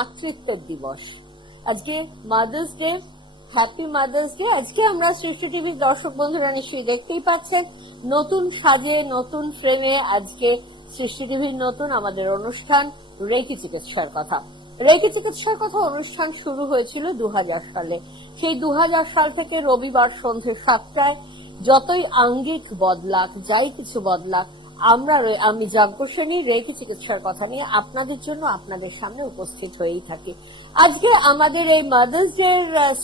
মাতৃত্ব দিবস। আজকে mother's day, happy mother's day. আজকে আমরা সৃষ্টি টিভির দর্শক বন্ধুরা নিশ্চয়ই দেখতেই পাচ্ছেন, নতুন সাজে নতুন ফ্রেমে আজকে সৃষ্টি টিভির নতুন আমাদের অনুষ্ঠান রেকি চিকিৎসার কথা। রেকি চিকিৎসার কথা অনুষ্ঠান শুরু হয়েছিল 2000 সালে। সেই 2000 সাল থেকে রবিবার সন্ধ্যে 7টায় যতই আঙ্গিক বদলাক, যাই কিছু বদলাক, আমি যাজ্ঞসেনী রেকি চিকিৎসার কথা নিয়ে আপনাদের জন্য আপনাদের সামনে উপস্থিত হয়েই থাকি। আজকে আমাদের এই মাদার্স ডে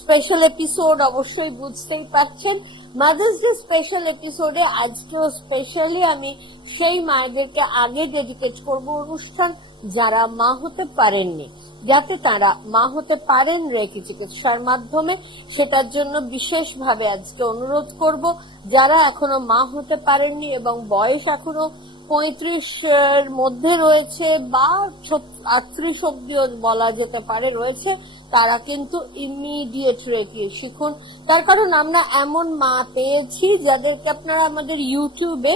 স্পেশাল এপিসোড, অবশ্যই বুঝতেই পারছেন মাদার্স ডে স্পেশাল এপিসোডে আজকেও স্পেশালি আমি সেই মায়েদেরকে আগে ডেডিকেট করব অনুষ্ঠান যারা মা হতে পারেননি, যাতে তারা মা হতে পারেন রেকি চিকিৎসার মাধ্যমে। সেটার জন্য বিশেষভাবে আজকে অনুরোধ করব, যারা এখনো মা হতে পারেননি এবং বয়স এখনো 35 এর মধ্যে রয়েছে বা 38 অব্দিও বলা যেতে পারে রয়েছে, তারা কিন্তু ইমিডিয়েট রেকি শিখুন। তার কারণ আমরা এমন মা পেয়েছি যাদেরকে আপনারা আমাদের ইউটিউবে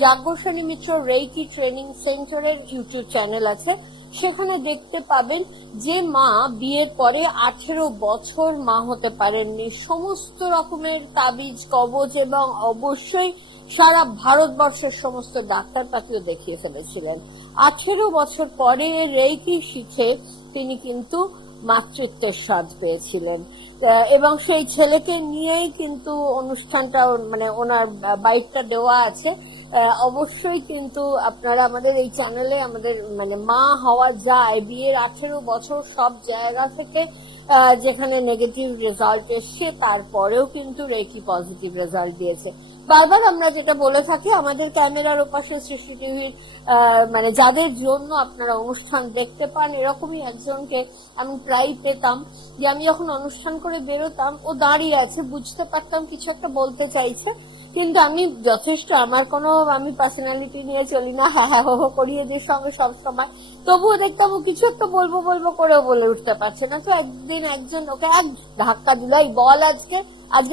যাজ্ঞসেনী মিত্র রেকি ট্রেনিং সেন্টারের ইউটিউব চ্যানেল আছে, সেখানে দেখতে পাবেন যে মা বিয়ের পরে 18 বছর মা হতে পারেননি। সমস্ত রকমের তাবিজ কবজ এবং অবশ্যই সারা ভারতবর্ষের সমস্ত ডাক্তার পাতিও দেখিয়ে ফেলেছিলেন। 18 বছর পরে রেকি শিখে তিনি কিন্তু মাতৃত্বের স্বাদ পেয়েছিলেন এবং সেই ছেলেকে নিয়েই কিন্তু অনুষ্ঠানটা, মানে ওনার বাইকটা দেওয়া আছে। অবশ্যই কিন্তু আপনারা আমাদের এই চ্যানেলে আমাদের মানে মা হওয়া যায় বিয়ের 18 বছর সব জায়গা থেকে যেখানে নেগেটিভ রেজাল্ট এসছে, তারপরেও কিন্তু রেকি পজিটিভ রেজাল্ট দিয়েছে। বারবার আমরা যেটা বলে থাকি, আমাদের ক্যামেরার ওপাশে সৃষ্টি টিভির মানে যাদের জন্য আপনারা অনুষ্ঠান দেখতে পান, এরকমই একজনকে আমি প্রায় পেতাম যে আমি যখন অনুষ্ঠান করে বেরোতাম ও দাঁড়িয়ে আছে, বুঝতে পারতাম কিছু একটা বলতে চাইছে, কিন্তু আমি যথেষ্ট আমি পার্সোনালিটি নিয়ে চলি না, হ্যাঁ হ্যাঁ হো হো করিয়ে দিয়ে সঙ্গে সবসময়, তবুও দেখতাম ও কিছু একটা বলবো বলবো করেও বলে উঠতে পারছে না। তো একদিন একজন ওকে এক ধাক্কা দিল, এই বল আজকে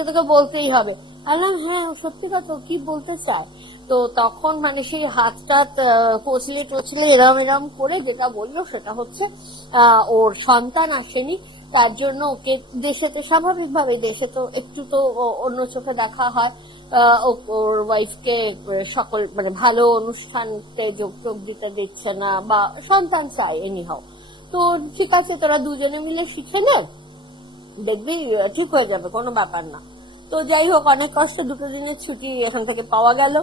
তোকে বলতেই হবে। বললাম হ্যাঁ সত্যি কথা, কি বলতে চায়। তো তখন মানে সেই হাতটা কচলে এরম করে যেটা বললো সেটা হচ্ছে ওর সন্তান আসেনি, তার জন্য ওকে দেশেতে স্বাভাবিকভাবে দেশে তো একটু তো অন্য চোখে দেখা হয়, ওর ওয়াইফকে সকল মানে ভালো অনুষ্ঠানতে যোগ দিতে দিচ্ছে না বা সন্তান চায় এনিহাও। তো ঠিক আছে, তোরা দুজনে মিলে শিখে নে, দেখবি ঠিক হয়ে যাবে, কোনো ব্যাপার না। তো যাই হোক, অনেক কষ্টে 2 দিনের ছুটি এখান থেকে পাওয়া গেল।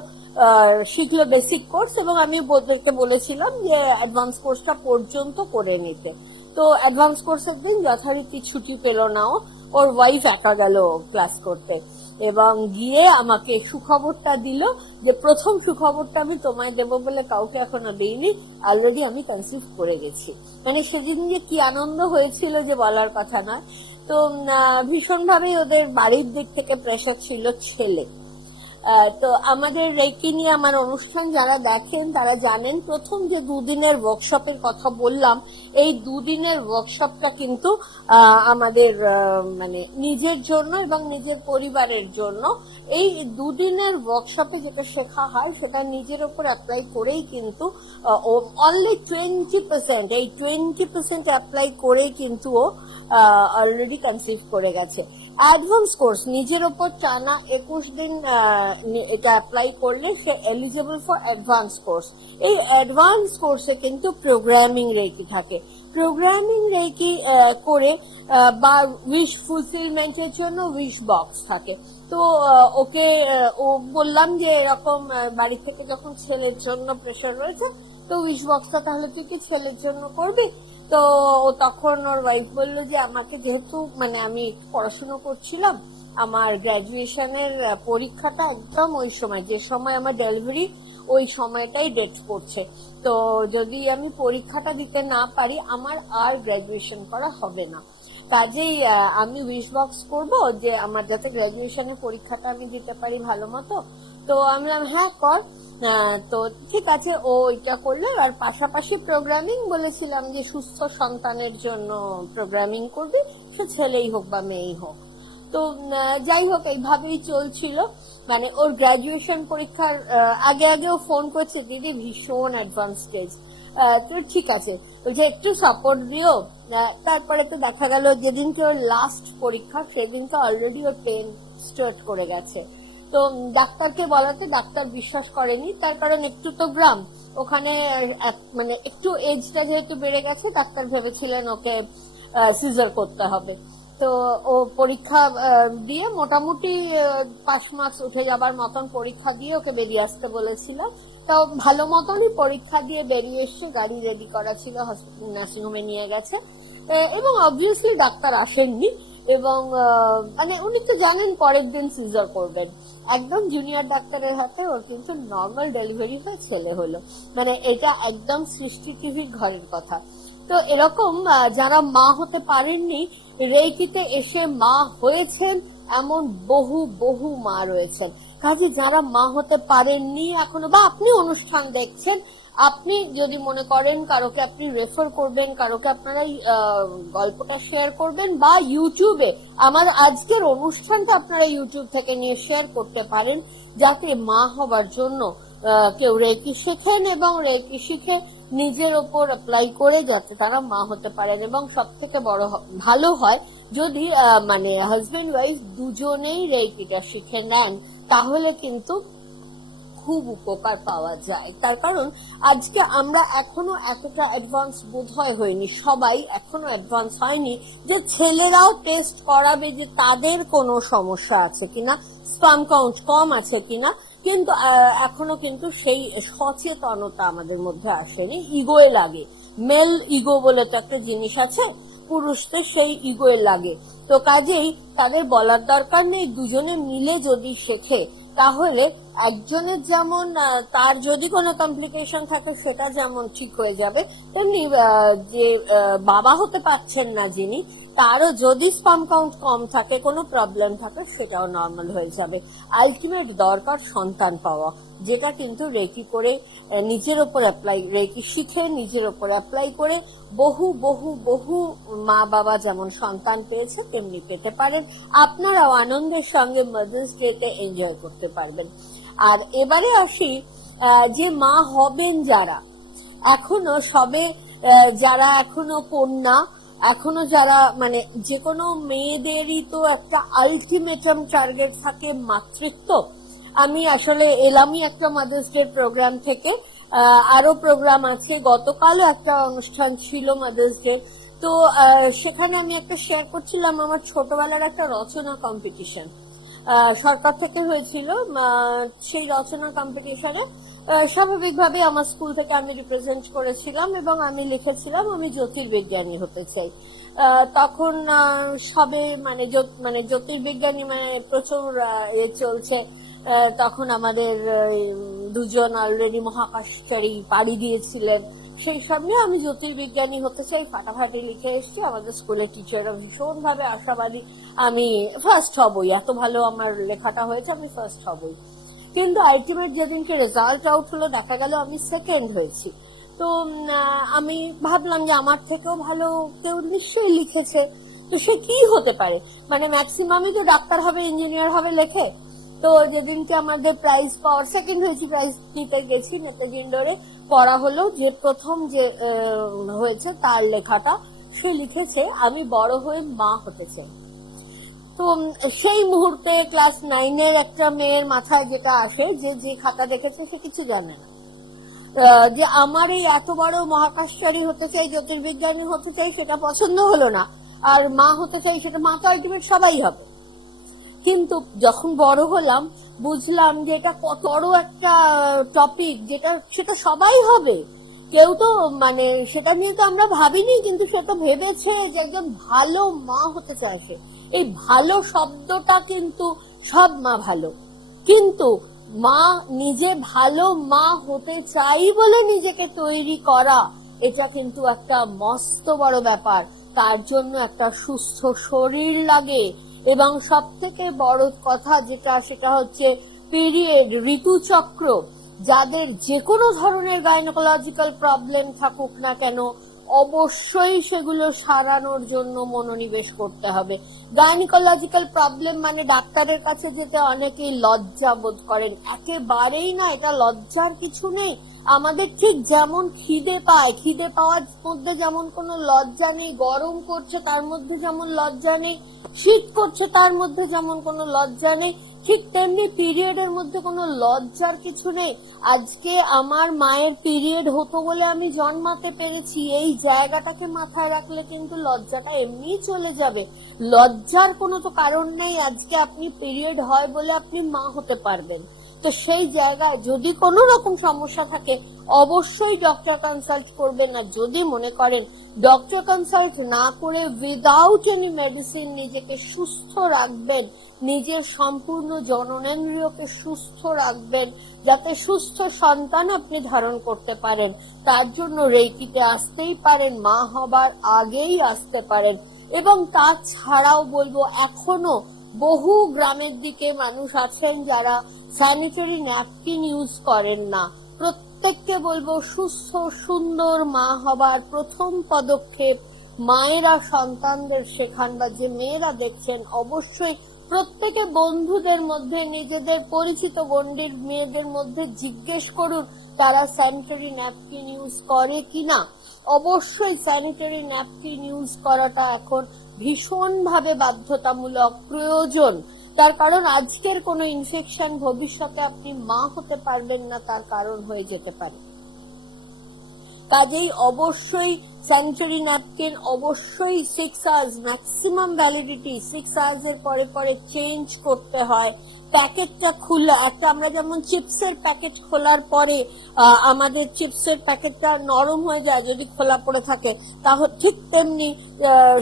শিখলে বেসিক কোর্স, এবং আমি ওদেরকে বলেছিলাম যে অ্যাডভান্স কোর্সটা পর্যন্ত করে নিতে। তো অ্যাডভান্স কোর্সের দিন যথারীতি ছুটি পেল না, ওর ওয়াইফ একা গেল ক্লাস করতে এবং গিয়ে আমাকে সুখবরটা দিল যে প্রথম সুখবরটা আমি তোমায় দেবো বলে কাউকে এখনো দিইনি, অলরেডি আমি কনসিভ করে গেছি। মানে সেদিন যে কি আনন্দ হয়েছিল যে বলার কথা নয়। তো ভীষণভাবেই ওদের বাড়ির দিক থেকে প্রেশার ছিল ছেলে। তো আমাদের রেকি নিয়ে আমার অনুষ্ঠান যারা দেখেন তারা জানেন, প্রথম যে 2 দিনের ওয়ার্কশপের কথা বললাম, এই 2 দিনের ওয়ার্কশপটা কিন্তু আমাদের মানে নিজের জন্য এবং নিজের পরিবারের জন্য। এই 2 দিনের ওয়ার্কশপে যেটা শেখা হয় সেটা নিজের উপর অ্যাপ্লাই করেই কিন্তু অনলি 20%, এই 20% অ্যাপ্লাই করেই কিন্তু ও অলরেডি কনসিভ করে গেছে। অ্যাডভান্স কোর্স নিজের উপর টানা 21 দিন এটা অ্যাপ্লাই করলে সে এলিজিবল ফর অ্যাডভান্স কোর্স। এই অ্যাডভান্স কোর্সে কিন্তু প্রোগ্রামিং রেকি থাকে। প্রোগ্রামিং রেকি করে বা উইশ ফুলফিলমেন্টের জন্য উইশ বক্স থাকে। তো ওকে বললাম যে এরকম বাড়ি থেকে যখন ছেলের জন্য প্রেশার রয়েছে, তো উইশ বক্সটা তাহলে তুই কি ছেলের জন্য করবি? তো তখন ওর ওয়াইফ বললো যে আমাকে যেহেতু মানে আমি পড়াশুনো করছিলাম, আমার গ্রাজুয়েশনের পরীক্ষাটা একদম ওই সময়, যে সময় আমার ডেলিভারি, ওই সময়টাই ডেট পড়ছে, তো যদি আমি পরীক্ষাটা দিতে না পারি আমার আর গ্রাজুয়েশন করা হবে না, কাজেই আমি উইশ বক্স করবো যে আমার যাতে গ্রাজুয়েশনের পরীক্ষাটা আমি দিতে পারি ভালো মতো। তো আমি বললাম হ্যাঁ কর। তো ঠিক আছে, ও এটা করলো। আর পাশাপাশি প্রোগ্রামিং বলেছিলাম যে সুস্থ সন্তানের জন্য প্রোগ্রামিং করবি, সে ছেলেই হোক বা মেয়েই হোক। তো যাই হোক, এইভাবেই চলছিল। মানে ওর গ্রাজুয়েশন পরীক্ষার আগে ও ফোন করছে, দিদি ভীষণ অ্যাডভান্স স্টেজ, তো ঠিক আছে, বলছে একটু সাপোর্ট দিও। তারপরে তো দেখা গেল যেদিনকে ওর লাস্ট পরীক্ষা সেদিনকে অলরেডি ওর পেন স্টার্ট করে গেছে। তো ডাক্তারকে বলাতে ডাক্তার বিশ্বাস করেনি, তার কারণ একটু তো গ্রাম ওখানে, মানে একটু এজটা যেহেতু বেড়ে গেছে, ডাক্তার ভেবেছিলেন ওকে সিজার করতে হবে। তো ও পরীক্ষা দিয়ে মোটামুটি পাস মার্কস উঠে যাবার মতন পরীক্ষা দিয়ে ওকে বেরিয়ে আসতে বলেছিল। তাও ভালো মতনই পরীক্ষা দিয়ে বেরিয়ে এসছে, গাড়ি রেডি করা ছিল, নার্সিং হোমে নিয়ে গেছে। এবং অবভিয়াসলি ডাক্তার আসেননি, এবং মানে উনি তো জানেন পরের দিন সিজার করবেন। একদম জুনিয়র ডাক্তারের হাতে ওর কিন্তু নর্মাল ডেলিভারি হয়ে ছেলে হলো। মানে এটা একদম সৃষ্টি টিভির ঘরের কথা। তো এরকম যারা মা হতে পারেননি, রেইকিতে এসে মা হয়েছেন এমন বহু বহু মা রয়েছেন। কাজে যারা মা হতে পারেননি এখনো, বা আপনি অনুষ্ঠান দেখছেন, আপনি যদি মনে করেন কারোকে আপনি রেফার করবেন, কারোকে আপনারা গল্পটা শেয়ার করবেন, বা ইউটিউবে আমার আজকের অনুষ্ঠানটা আপনারা ইউটিউব থেকে নিয়ে শেয়ার করতে পারেন, যাতে মা হবার জন্য কেউ রেকি শেখেন এবং রেকি শিখে নিজের ওপর অ্যাপ্লাই করে যাতে তারা মা হতে পারেন। এবং সব থেকে বড় ভালো হয় যদি মানে হাজবেন্ড ওয়াইফ দুজনেই রেকিটা শিখে নেন, তাহলে কিন্তু খুব উপকার পাওয়া যায়। তার কারণ আজকে আমরা এখনো এতটা অ্যাডভান্স বোধহয় হয়নি, সবাই এখনো অ্যাডভান্স হয়নি যে ছেলেরাও টেস্ট করাবে যে তাদের কোনো সমস্যা আছে কিনা, স্পার্ম কাউন্ট কম আছে কিনা। কিন্তু এখনো কিন্তু সেই সচেতনতা আমাদের মধ্যে আসেনি, ইগোয়ে লাগে। মেল ইগো বলে তো একটা জিনিস আছে, পুরুষদের সেই ইগোয়ে লাগে। তো কাজেই তাদের বলার দরকার নেই, দুজনে মিলে যদি শেখে তাহলে একজনের যেমন তার যদি কোনো কমপ্লিকেশন থাকে সেটা যেমন ঠিক হয়ে যাবে, তেমনি যে বাবা হতে পারছেন না যিনি, তারও যদি স্পার্ম কাউন্ট কম থাকে, কোনো প্রবলেম থাকে, সেটাও নর্মাল হয়ে যাবে। আলটিমেট দরকার সন্তান পাওয়া, যেটা কিন্তু রেকি করে নিজের ওপর অ্যাপ্লাই, রেকি শিখে নিজের ওপর অ্যাপ্লাই করে বহু বহু বহু মা বাবা যেমন সন্তান পেয়েছে তেমনি পেতে পারেন। আপনারাও আনন্দের সঙ্গে মাদার্স ডে তে এনজয় করতে পারবেন। আর এবারে আসি যে মা হবেন যারা এখনো সবে, যারা এখনো কন্যা, এখনো যারা মানে যে কোনো মেয়েদেরই তো একটা আলটিমেটাম টার্গেট থাকে মাতৃত্ব। আমি আসলে এলামই একটা মাদার্স ডে প্রোগ্রাম থেকে, আরো প্রোগ্রাম আছে, গতকালও একটা অনুষ্ঠান ছিল মাদার্স ডে। তো সেখানে আমি একটা শেয়ার করছিলাম আমার ছোটবেলার একটা রচনা কম্পিটিশন, সরকার থেকে হয়েছিল। সেই রচনা কম্পিটিশনে স্বাভাবিকভাবে আমার স্কুল থেকে আমি রিপ্রেজেন্ট করেছিলাম এবং আমি লিখেছিলাম আমি জ্যোতির্বিজ্ঞানী হতে চাই। তখন সবে মানে জ্যোতির্বিজ্ঞানী মানে প্রচুর চলছে। তখন আমাদের দুজন অলরেডি মহাকাশচারী পাড়ি দিয়েছিলেন। সেই সব নিয়ে আমি জ্যোতির্বিজ্ঞানী হতে চাই ফাটাফাটি লিখে এসেছি। আমাদের স্কুলের টিচাররা ভীষণ ভাবে আশাবাদী আমি ফার্স্ট হবই, এত ভালো আমার লেখাটা হয়েছে, আমি ফার্স্ট হবই। কিন্তু আলটিমেট যেদিনকে রেজাল্ট আউট হলো দেখা গেল আমি সেকেন্ড হয়েছি। তো আমি ভাবলাম যে আমার থেকেও ভালো কেউ নিশ্চয়ই লিখেছে, তো সে কি হতে পারে, মানে ম্যাক্সিমামই তো ডাক্তার হবে, ইঞ্জিনিয়ার হবে লেখে। তো যেদিনকে আমাদের প্রাইজ পাওয়ার, সেকেন্ড হয়েছি, প্রাইজ নিতে গেছি নেতাজি ইন্ডোরে, পড়া হলো যে প্রথম যে হয়েছে তার লেখাটা, সে লিখেছে আমি বড় হয়ে মা হতে চাই। তো সেই মুহূর্তে ক্লাস 9-এর একটা মেয়ের মাথায় যেটা আসে, যে যে খাতা দেখেছে সে কিছু জানে না, যে আমার এই এত বড় মহাকাশচারী হতে চাই, জ্যোতির্বিজ্ঞানী হতে চাই, সেটা পছন্দ হলো না। আর মা হতে চাই, সেটা মা তো আলটিমেট সবাই হবে। কিন্তু যখন বড় হলাম বুঝলাম যে এটা কত বড় একটা টপিক, যেটা সেটা সবাই হবে। কেউ তো মানে সেটা নিয়ে তো আমরা ভাবিনি, কিন্তু সেটা ভেবেছে যে একজন ভালো মা হতে চাইছে। এই ভালো শব্দটা কিন্তু সব মা ভালো, কিন্তু মা নিজে ভালো মা হতে চাই বলে নিজেকে তৈরি করা, এটা কিন্তু একটা মস্ত বড় ব্যাপার। তার জন্য একটা সুস্থ শরীর লাগে, এবং সব থেকে বড় কথা যেটা, সেটা হচ্ছে পিরিয়ড, ঋতুচক্র। যাদের যে কোনো ধরনের গাইনোকোলজিক্যাল প্রবলেম থাকুক না কেন, অবশ্যই সেগুলো সারানোর জন্য মনোনিবেশ করতে হবে। গাইনোকোলজিক্যাল প্রবলেম মানে ডাক্তারের কাছে যেতে অনেকেই লজ্জা বোধ করেন, একেবারেই না, এটা লজ্জার কিছু নেই। আমাদের ঠিক যেমন খিদে পায়, খিদে পাওয়ার মধ্যে যেমন কোনো লজ্জা নেই, গরম করছে তার মধ্যে যেমন লজ্জা নেই, শীত করছে তার মধ্যে যেমন কোনো লজ্জা নেই, ঠিক তেমনি পিরিয়ডের মধ্যে কোনো লজ্জার কিছু নেই। আজকে আমার মায়ের পিরিয়ড হতো বলে আমি জন্মাতে পেরেছি, এই জায়গাটাকে মাথায় রাখলে কিন্তু লজ্জাটা এমনি চলে যাবে। লজ্জার কোনো তো কারণ নেই আজকে আপনি পিরিয়ড হয় বলে আপনি মা হতে পারবেন। তো সেই জায়গায় যদি কোনো রকম সমস্যা থাকে অবশ্যই ডক্টর কনসাল্ট করবেন। না যদি মনে করেন ডক্টর কনসাল্ট না করে উইদাউট এনি মেডিসিন নিজেকে সুস্থ রাখবেন, নিজের সম্পূর্ণ জননেন্দ্রিয়কে সুস্থ রাখবেন, যাতে সুস্থ সন্তান আপনি ধারণ করতে পারেন, তার জন্য রেইকিতে আসতেই পারেন, মা হবার আগেই আসতে পারেন। এবং তাছাড়াও বলবো এখনো বহু গ্রামের দিকে মানুষ আছেন যারা স্যানিটারি ন্যাপকিন ইউজ করেন না। প্রত্যেককে বলবো সুস্থ সুন্দর মা হবার প্রথম পদক্ষেপ মায়েরা সন্তানদের শেখান, বা যে মেয়েরা দেখছেন অবশ্যই প্রত্যেকে বন্ধুদের মধ্যে, নিজেদের পরিচিত গণ্ডির মেয়েদের মধ্যে জিজ্ঞেস করুন তারা স্যানিটারি ন্যাপকিন ইউজ করে কিনা। অবশ্যই স্যানিটারি ন্যাপকিন ইউজ করাটা এখন ভীষণভাবে বাধ্যতামূলক, প্রয়োজন। তার কারণ আজকের কোনো ইনফেকশন ভবিষ্যতে আপনি মা হতে পারবেন না, তার কারণ হয়ে যেতে পারে। কাজেই অবশ্যই স্যানিটারি ন্যাপকিন অবশ্যই 6 আওয়ার্স ম্যাক্সিমাম ভ্যালিডিটি, 6 আওয়ার্স এর পরে পরে চেঞ্জ করতে হয়। প্যাকেটটা খোলা, একটা আমরা যেমন চিপসের প্যাকেট খোলার পরে আমাদের চিপসের প্যাকেটটা নরম হয়ে যায় যদি খোলা পড়ে থাকে, তাহলে ঠিক তেমনি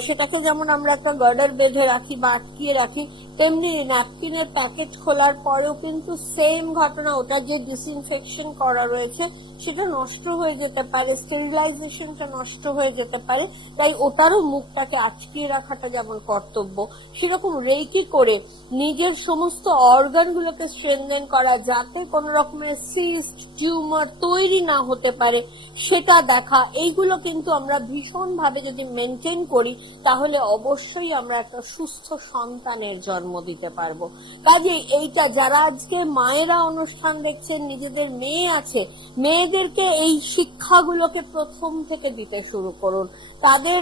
সেটাকে যেমন আমরা একটা গার্ডার বেঁধে রাখি বা আটকিয়ে রাখি, তেমনি ন্যাপকিনের প্যাকেট খোলার পরেও কিন্তু সেম ঘটনা, ওটা যে ডিসইনফেকশন করা রয়েছে সেটা নষ্ট হয়ে যেতে পারে, স্টেরিলাইজেশনটা নষ্ট হয়ে যেতে পারে। তাই ওটারও মুখটাকে আটকিয়ে রাখাটা যেমন কর্তব্য, সেরকম রেকি করে নিজের সমস্ত অর্গানগুলোকে স্ট্রেনথেন করা, যাতে কোনো রকমের সিস্ট টিউমার তৈরি না হতে পারে সেটা দেখা, এইগুলো কিন্তু আমরা ভীষণ ভাবে যদি মেনটেন করি তাহলে অবশ্যই আমরা একটা সুস্থ সন্তানের জন্ম দিতে পারবো। কাজে এইটা যারা আজকে মায়েরা অনুষ্ঠান দেখছেন, নিজেদের মেয়ে আছে, মেয়েদেরকে এই শিক্ষাগুলোকে প্রথম থেকে দিতে শুরু করুন। তাদের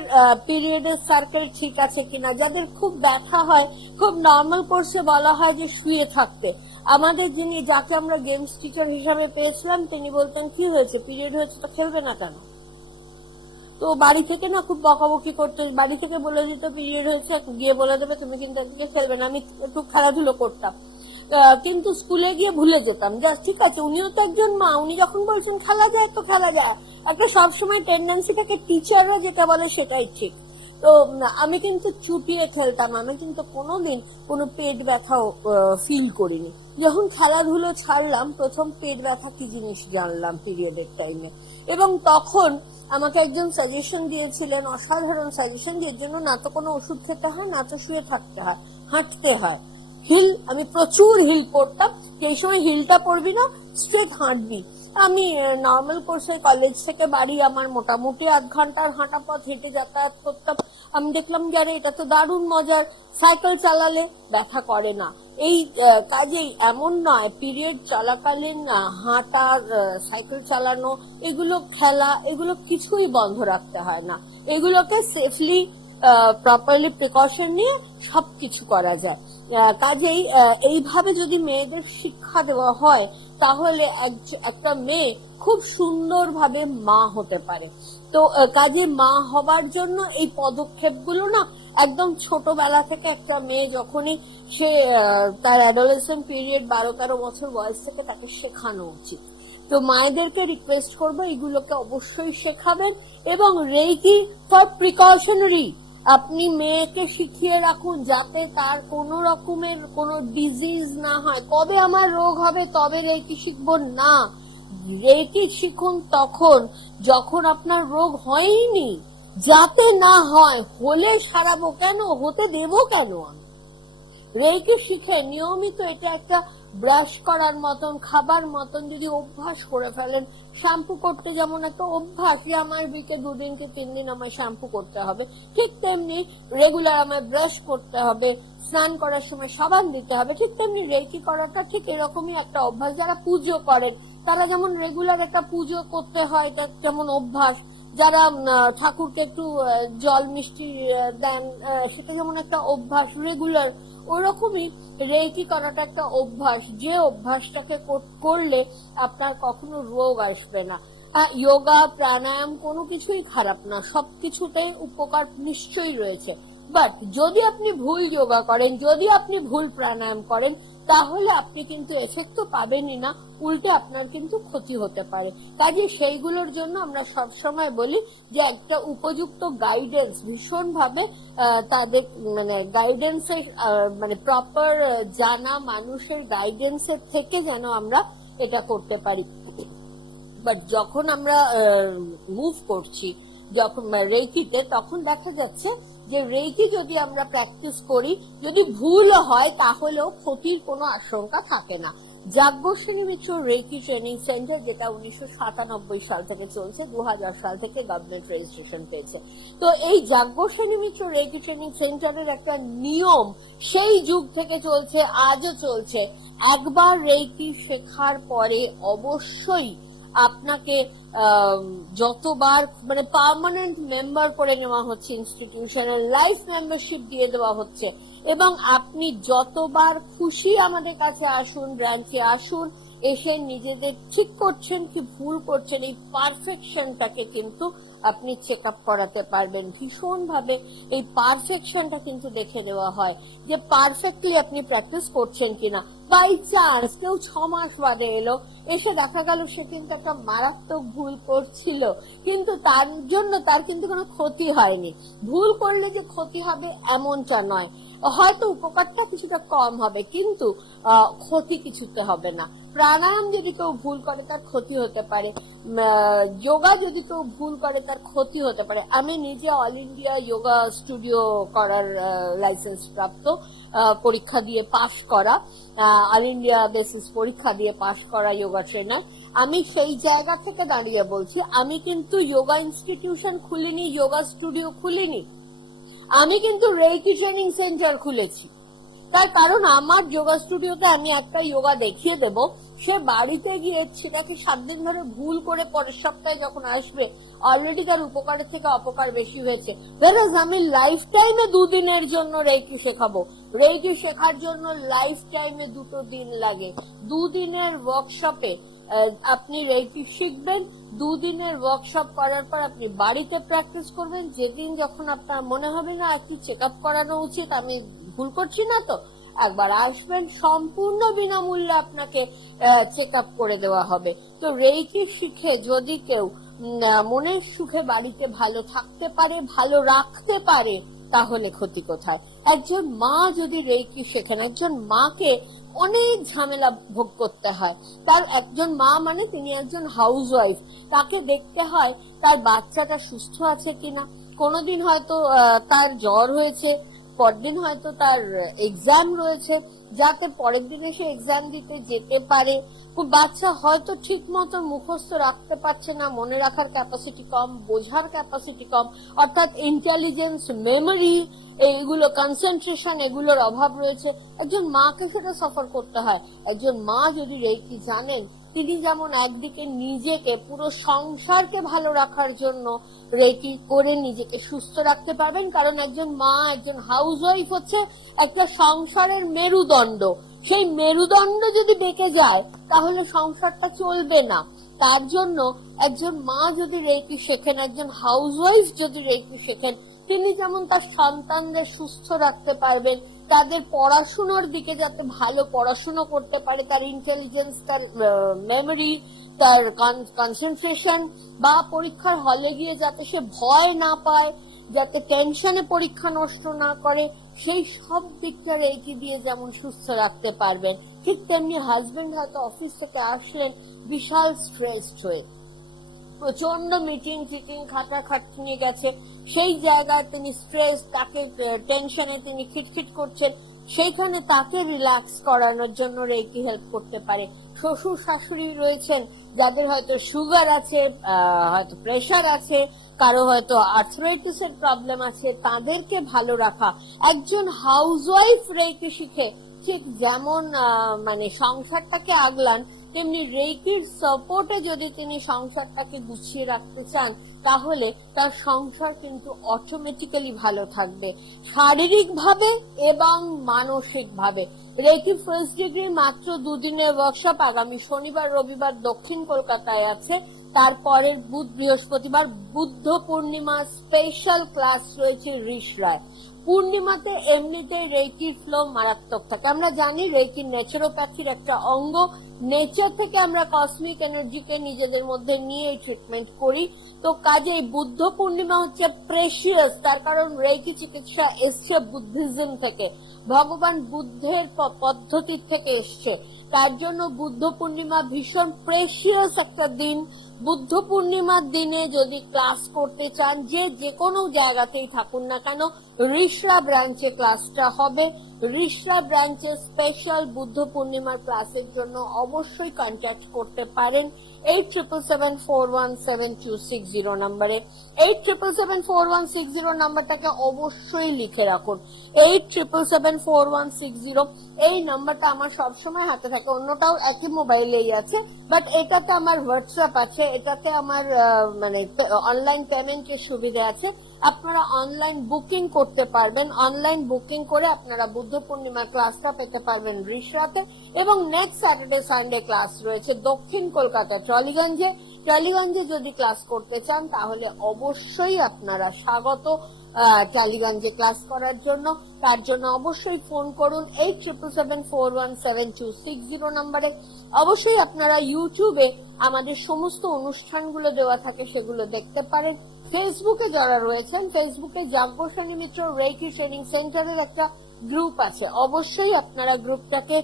পিরিয়ডের সার্কেল ঠিক আছে কিনা, যাদের খুব ব্যথা হয়, খুব নর্মাল কোর্সে বলা হয় যে শুয়ে থাকতে। আমাদের যিনি, যাকে আমরা গেমস টিচার হিসাবে পেয়েছিলাম, তিনি বলতেন কি হয়েছে, পিরিয়ড হয়েছে তো খেলবে না কেন? তো বাড়ি থেকে না খুব বকাবকি করতো, বাড়ি থেকে বলে দিত পিরিয়ড হয়েছে, গিয়ে বলে দেবে তুমি কিন্তু একদিকে খেলবে না। আমি একটু খেলাধুলো করতাম, কিন্তু স্কুলে গিয়ে ভুলে যেতাম। যা ঠিক আছে, উনিও তো একজন মা, উনি যখন বলছেন খেলা যায় তো খেলা যায়। একটা সবসময় টেন্ডেন্সি থাকে, টিচাররা যেটা বলে সেটাই ঠিক। তো আমি কিন্তু চুপিয়ে খেলতাম, আমি কিন্তু কোনোদিন কোনো পেট ব্যথাও ফিল করিনি। যখন খেলাধুলো ছাড়লাম প্রথম পেট ব্যথা কি জিনিস জানলাম পিরিয়ডের টাইমে। এবং তখন আমাকে একজন সাজেশন দিয়েছিলেন, অসাধারণ সাজেশন, এর জন্য না তো কোনো ওষুধ খেতে হয়, না তো শুয়ে থাকতে হয়, হাঁটতে হয়। হিল, আমি প্রচুর হিল পড়তাম, সেই সময় হিলটা পড়বি না, স্ট্রেট হাঁটবি। আমি নর্মাল কোর্সে কলেজ থেকে বাড়ি আমার মোটামুটি 8 ঘন্টার হাঁটা পথ হেঁটে যাতায়াত করতাম। আমি দেখলাম যে আরে এটা তো দারুণ মজার, সাইকেল চালালে ব্যথা করে না। এই কাজেই এমন নয় পিরিয়ড চলাকালীন হাঁটা, সাইকেল চালানো, এগুলো খেলা, এগুলো কিছুই বন্ধ রাখতে হয় না। এগুলোকে সেফলি প্রপারলি প্রিকশন নিয়ে সবকিছু করা যায়। কাজেই এইভাবে যদি মেয়েদের শিক্ষা দেওয়া হয় তাহলে একটা মেয়ে খুব সুন্দরভাবে মা হতে পারে। তো কাজে মা হবার জন্য এই পদক্ষেপগুলো না একদম ছোটবেলা থেকে একটা মেয়ে যখনই সে তার অ্যাডোলেসেন্ট পিরিয়ড 12-13 বছর বয়স থেকে তাকে শেখানো উচিত। তো মায়েদেরকে রিকোয়েস্ট করবো এগুলোকে অবশ্যই শেখাবেন। এবং রেকি ফর প্রিকশনারি আপনি মেয়েকে শিখিয়ে রাখুন যাতে তার কোনো রকমের কোনো ডিজিজ না হয়। কবে আমার রোগ হবে তবে রেকি শিখবো না, রেকি শিখুন তখন যখন আপনার রোগ হয়নি, যাতে না হয়। হলে সারাবো কেন, হতে দেবো কেন? আমি রেকি শিখে নিয়মিত, এটা একটা ব্রাশ করার মতন, খাবার মতন যদি অভ্যাস করে ফেলেন, শ্যাম্পু করতে যেমন একটা অভ্যাস যে আমার উইকে 2 দিন কি 3 দিন আমায় শ্যাম্পু করতে হবে, ঠিক তেমনি রেগুলার আমায় ব্রাশ করতে হবে, স্নান করার সময় সাবান দিতে হবে, ঠিক তেমনি রেকি করাটা ঠিক এরকমই একটা অভ্যাস। যারা পুজো করেন তারা যেমন রেগুলার একটা পুজো করতে হয়, এটা যেমন অভ্যাস, যারা ঠাকুরকে একটু জল মিষ্টি দেন, সেটা যেমন একটা অভ্যাস রেগুলার, ওরকমই রেকি করাটা একটা অভ্যাস, যে অভ্যাসটাকে করলে আপনার কখনো রোগ আসবে না। যোগা প্রাণায়াম কোনো কিছুই খারাপ না, সবকিছুতেই উপকার নিশ্চয়ই রয়েছে। বাট যদি আপনি ভুল যোগা করেন, যদি আপনি ভুল প্রাণায়াম করেন, তাহলে আপনি কিন্তু এফেক্ট তো পাবেনই না, উল্টে আপনার কিন্তু ক্ষতি হতে পারে। কাজে সেইগুলোর জন্য আমরা সবসময় বলি যে একটা উপযুক্ত গাইডেন্স, ভীষণ ভাবে তাদের মানে গাইডেন্সের মানে প্রপার জানা মানুষের গাইডেন্সের থেকে যেন আমরা এটা করতে পারি। বাট যখন আমরা মুভ করছি যখন রেকিতে, তখন দেখা যাচ্ছে যে রেকি যদি আমরা প্র্যাকটিস করি, যদি ভুল হয় তাহলেও ক্ষতির কোনো আশঙ্কা থাকে না। যাজ্ঞসেনী মিত্র রেকি ট্রেনিং সেন্টার, যেটা 1997 সাল থেকে চলছে, 2000 সাল থেকে গভর্নমেন্ট রেজিস্ট্রেশন পেয়েছে। তো এই যাজ্ঞসেনী মিত্র রেকি ট্রেনিং সেন্টারের একটা নিয়ম সেই যুগ থেকে চলছে, আজও চলছে। একবার রেকি শেখার পরে অবশ্যই আপনাকে যতবার মানে পার্মানেন্ট মেম্বার করে নেওয়া হচ্ছে, ইনস্টিটিউশনের লাইফ মেম্বারশিপ দিয়ে দেওয়া হচ্ছে, এবং আপনি যতবার খুশি আমাদের কাছে আসুন, ব্রাঞ্চে আসুন, এসে নিজেদের ঠিক করছেন কি ভুল করছেন এই পারফেকশনটাকে কিন্তু আপনি চেক আপ করাতে পারবেন। ভীষণ ভাবে এই পারফেকশনটা কিন্তু দেখে দেওয়া হয় যে পারফেক্টলি আপনি প্র্যাকটিস করছেন কিনা। বাই চান্স কেউ 6 মাস বাদে এলো, এসে দেখা গেল সে কিন্তু একটা মারাত্মক ভুল করছিল, কিন্তু তার জন্য তার কিন্তু কোনো ক্ষতি হয়নি। ভুল করলে যে ক্ষতি হবে এমনটা নয়, হয়তো উপকারটা কিছুটা কম হবে, কিন্তু ক্ষতি কিছুতে হবে না। প্রাণায়াম যদি কেউ ভুল করে তার ক্ষতি হতে পারে, যোগা যদি কেউ ভুল করে তার ক্ষতি হতে পারে। আমি নিজে অল ইন্ডিয়া যোগা স্টুডিও করার লাইসেন্স প্রাপ্ত, পরীক্ষা দিয়ে পাশ করা, অল ইন্ডিয়া বেসিস পরীক্ষা দিয়ে পাশ করা যোগা ট্রেনার। আমি সেই জায়গা থেকে দাঁড়িয়ে বলছি, আমি কিন্তু যোগা ইনস্টিটিউশন খুলিনি, যোগা স্টুডিও খুলিনি, আমি কিন্তু রেকি ট্রেনিং সেন্টার খুলেছি। তার কারণ আমার যোগা স্টুডিওতে আমি একটা যোগা দেখিয়ে দেব, সে বাড়িতে গিয়ে সেটাকে 7 দিন ধরে ভুল করে পরের সপ্তাহে যখন আসবে, অলরেডি তার উপকারের থেকে অপকার বেশি হয়েছে। whereas আমি লাইফ টাইমে 2 দিনের জন্য রেকি শেখাবো। রেকি শেখার জন্য লাইফ টাইমে 2 দিন লাগে। 2 দিনের ওয়ার্কশপে আপনি রেকি শিখবেন, 2 দিনের ওয়ার্কশপ করার পর আপনি বাড়িতে প্র্যাকটিস করবেন। যেদিন যখন আপনার মনে হবে না একটু চেক আপ করানো উচিত, আমি ভুল করছি না তো, একবার আসবেন, সম্পূর্ণ বিনামূল্যে আপনাকে চেক আপ করে দেওয়া হবে। তো রেকি শিখে যদি কেউ মনের সুখে বাড়িতে ভালো থাকতে পারে, ভালো রাখতে পারে, তাহলে ক্ষতি কোথায়? একজন মা যদি রেকি শেখেন, একজন মাকে অনেক ঝামেলা ভোগ করতে হয়। তার একজন মা মানে তিনি একজন হাউস ওয়াইফ, তাকে দেখতে হয় তার বাচ্চাটা সুস্থ আছে কিনা। কোনোদিন হয়তো তার জ্বর হয়েছে, পরদিন হয়তো তার এক্সাম রয়েছে, যাতে পরের দিনে সে এক্সাম দিতে যেতে পারে। বাচ্চা হয়তো ঠিক মতো মুখস্থ রাখতে পারছে না, মনে রাখার ক্যাপাসিটি কম, বোঝার ক্যাপাসিটি কম, অর্থাৎ ইন্টেলিজেন্স, মেমোরি, এইগুলো কনসেন্ট্রেশন, এগুলোর অভাব রয়েছে। একজন মাকে সেটা সাফার করতে হয়। একজন মা যদি রেকি জানেন, তিনি যেমন একদিকে নিজেকে, পুরো সংসারকে ভালো রাখার জন্য রেকি করে নিজেকে সুস্থ রাখতে পারবেন। কারণ একজন মা, একজন হাউস ওয়াইফ হচ্ছে একটা সংসারের মেরুদণ্ড। সেই মেরুদণ্ড যদি বেঁকে যায় তাহলে সংসারটা চলবে না। তার জন্য একজন মা যদি রেকি শেখেন, একজন হাউস ওয়াইফ যদি রেকি শেখেন, তিনি যেমন তার সন্তানদের সুস্থ রাখতে পারবেন, তাদের পড়াশোনার দিকে যাতে ভালো পড়াশোনা করতে পারে, তার ইন্টেলিজেন্স, তার মেমোরি, তার কনসেন্ট্রেশন, বা পরীক্ষার হলে গিয়ে যাতে সে ভয় না পায়, যাতে টেনশনে পরীক্ষা নষ্ট না করে, সেই সব দিকটা রেকি দিয়ে যেমন সুস্থ রাখতে পারবেন, ঠিক তেমনি হাজবেন্ড হয়তো অফিস থেকে আসলেন বিশাল স্ট্রেসড হয়ে, প্রচন্ড মিটিং টিটিং খাটাখাটনি গেছে, সেই জায়গায় তিনি স্ট্রেস, তাকে টেনশনে তিনি খিটখিট করছেন, সেইখানে তাকে রিল্যাক্স করানোর জন্য রেকি হেল্প করতে পারে। শ্বশুর শাশুড়ি রয়েছেন যাদের হয়তো সুগার আছে, হয়তো প্রেশার আছে, কারো হয়তো আর্থ্রাইটিস এর প্রবলেম আছে, তাদেরকে ভালো রাখা। একজন হাউসওয়াইফ রেকি শিখে ঠিক যেমন মানে সংসারটাকে আগলান, তেমনি রেইকির সাপোর্টে যদি তিনি সংসারটাকে গুছিয়ে রাখতে চান, তাহলে তার সংসার কিন্তু অটোমেটিক্যালি ভালো থাকবে, শারীরিক ভাবে এবং মানসিক ভাবে। রেইকি ফার্স্ট ডিগ্রির মাত্র 2 দিনের ওয়ার্কশপ আগামী শনিবার রবিবার দক্ষিণ কলকাতায় আছে। তারপরের বুধ বৃহস্পতিবার বুদ্ধ পূর্ণিমা স্পেশাল ক্লাস রয়েছে ঋষরায়। পূর্ণিমাতে এমনিতে রেইকির ফ্লো মারাত্মক থাকে। আমরা জানি রেইকি ন্যাচারোপ্যাথির একটা অঙ্গ। নেচার থেকে আমরা কসমিক এনার্জিকে নিজেদের মধ্যে নিয়ে ট্রিটমেন্ট করি। তো কাজেই বুদ্ধ পূর্ণিমা হচ্ছে প্রেশিয়াস, তার কারণ রেইকি চিকিৎসা এসছে বুদ্ধিজম থেকে, ভগবান বুদ্ধের পদ্ধতি থেকে এসছে। তার জন্য বুদ্ধ পূর্ণিমা ভীষণ প্রেশিয়াস একটা দিন। বুদ্ধ পূর্ণিমার দিনে যদি ক্লাস করতে চান, যে কোনো জায়গাতেই থাকুন না কেন, ঋষরা ব্রাঞ্চে ক্লাসটা হবে। ঋষরা ব্রাঞ্চের স্পেশাল বুদ্ধ পূর্ণিমার ক্লাসের জন্য অবশ্যই কন্ট্যাক্ট করতে পারেন 8777417260 নম্বরে। 87774160 নাম্বারটাকে অবশ্যই লিখে রাখুন। 87774160 এই নাম্বারটা আমার সবসময় হাতে থাকে, অন্যটাও একই মোবাইলেই আছে, বাট এটাতে আমার হোয়াটসঅ্যাপ আছে, এটাতে আমার মানে অনলাইন পেমেন্টের সুবিধা আছে। আপনারা অনলাইন বুকিং করতে পারবেন, অনলাইন বুকিং করে আপনারা বুদ্ধ পূর্ণিমার ক্লাসটা পেতে পারবেন ঋষরাতে। এবং নেক্সট স্যাটারডে সানডে ক্লাস রয়েছে দক্ষিণ কলকাতা টলিগঞ্জে। টালিগঞ্জে যদি ক্লাস করতে চান তাহলে অবশ্যই আপনারা স্বাগত টালিগঞ্জে ক্লাস করার জন্য। তার জন্য অবশ্যই ফোন করুন 8777417260 নম্বরে। অবশ্যই আপনারা ইউটিউবে আমাদের সমস্ত অনুষ্ঠানগুলো দেওয়া থাকে, সেগুলো দেখতে পারেন। ফেসবুকে যারা রয়েছেন, ফেসবুকে যাজ্ঞসেনী মিত্র রেইকি ট্রেনিং সেন্টারের একটা গ্রুপ আছে, অবশ্যই আপনারা গ্রুপটাকে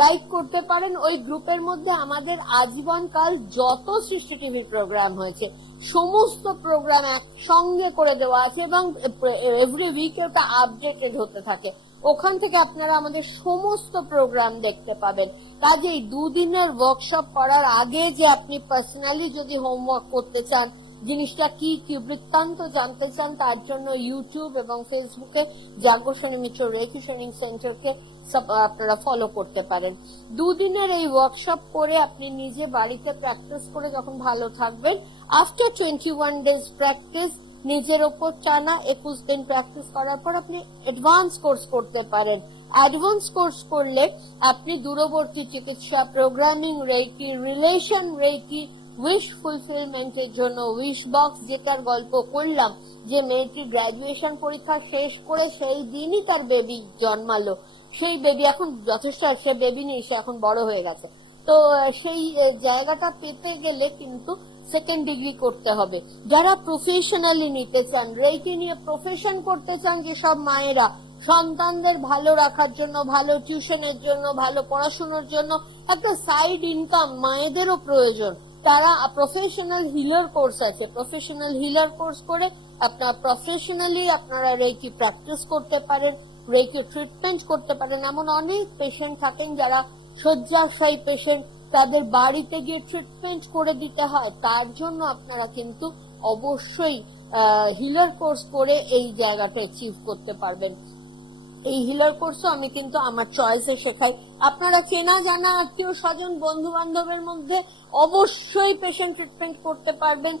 লাইক করতে পারেন। ওই গ্রুপের মধ্যে আমাদের আজীবনকাল যত সৃষ্টি টিভির প্রোগ্রাম হয়েছে সমস্ত প্রোগ্রাম একসঙ্গে করে দেওয়া আছে এবং এভরি উইক ওটা আপডেটেড হতে থাকে। ওখান থেকে আপনারা আমাদের সমস্ত প্রোগ্রাম দেখতে পাবেন। কাজেই 2 দিনের ওয়ার্কশপ করার আগে যে আপনি পার্সোনালি যদি হোমওয়ার্ক করতে চান, জিনিসটা কি কি বৃত্তান্ত জানতে চান, তার জন্য ইউটিউব এবং ফেসবুকে যাজ্ঞসেনী মিত্র রেইকি ট্রেনিং সেন্টারকে আপনারা ফলো করতে পারেন। 2 দিনের এই ওয়ার্কশপ করে আপনি নিজে বাড়িতে প্র্যাকটিস করে যখন ভালো থাকবেন, আফটার 21 ডেজ প্র্যাকটিস, নিজের ওপর টানা 21 দিন প্র্যাকটিস করার পর আপনি অ্যাডভান্স কোর্স করতে পারেন। অ্যাডভান্স কোর্স করলে আপনি দূরবর্তী চিকিৎসা, programming reiki, relation reiki, wish ফুলফিলমেন্টের জন্য উইশ বক্স, যেটার গল্প করলাম, যে মেয়েটি গ্রাজুয়েশন পরীক্ষা শেষ করে সেই দিনই তার বেবি জন্মালো, সেই বেবি এখন যথেষ্ট, সে বেবি নেই, সে এখন বড় হয়ে গেছে। তো সেই জায়গাটা পেতে গেলে কিন্তু সেকেন্ড ডিগ্রি করতে হবে। যারা প্রফেশনালি নিতে চান, রেইকি নিয়ে প্রফেশন করতে চান, যেসব মায়েরা সন্তানদের ভালো রাখার জন্য, ভালো টিউশনের জন্য, ভালো পড়াশোনার জন্য একটা সাইড ইনকাম মায়েদেরও প্রয়োজন, তারা প্রফেশনাল হিলার কোর্স আছে, প্রফেশনাল হিলার কোর্স করে আপনারা প্রফেশনালি আপনারা রেইকি প্র্যাকটিস করতে পারেন, রেইকি ট্রিটমেন্ট করতে পারেন। এমন অনেক পেশেন্ট থাকেন যারা শয্যাশায়ী পেশেন্ট, তাদের বাড়িতে গিয়ে ট্রিটমেন্ট করে দিতে হয়। তার জন্য আপনারা কিন্তু অবশ্যই হিলার কোর্স করে এই জায়গাটা অ্যাচিভ করতে পারবেন। এই হিলার কোর্সও আমি কিন্তু আমার চয়েসে শেখাই। আপনারা চেনা জানা আত্মীয় স্বজন বন্ধু বান্ধবের মধ্যে অবশ্যই পেশেন্ট ট্রিটমেন্ট করতে পারবেন,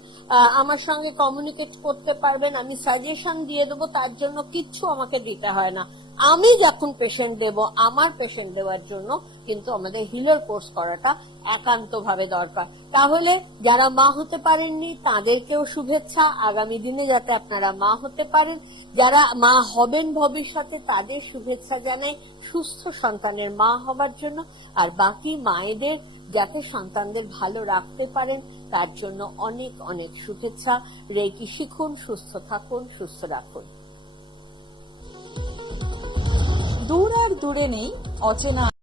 আমার সঙ্গে কমিউনিকেট করতে পারবেন, আমি সাজেশন দিয়ে দেবো, তার জন্য কিচ্ছু আমাকে দিতে হয় না। আমি যখন পেশেন্ট দেব, আমার পেশেন্ট দেওয়ার জন্য কিন্তু আমাদের হিলার কোর্স করাটা একান্ত ভাবে দরকার। তাহলে যারা মা হতে পারেননি তাদেরকেও শুভেচ্ছা, আগামী দিনে যাতে আপনারা মা হতে পারেন। যারা মা হবেন ভবিষ্যতে তাদের শুভেচ্ছা জানাই সুস্থ সন্তানের মা হবার জন্য। আর বাকি মায়েদের যাতে সন্তানদের ভালো রাখতে পারেন তার জন্য অনেক অনেক শুভেচ্ছা। রেইকি শিখুন, সুস্থ থাকুন, সুস্থ রাখুন। দূর আর দূরে নেই অচেনা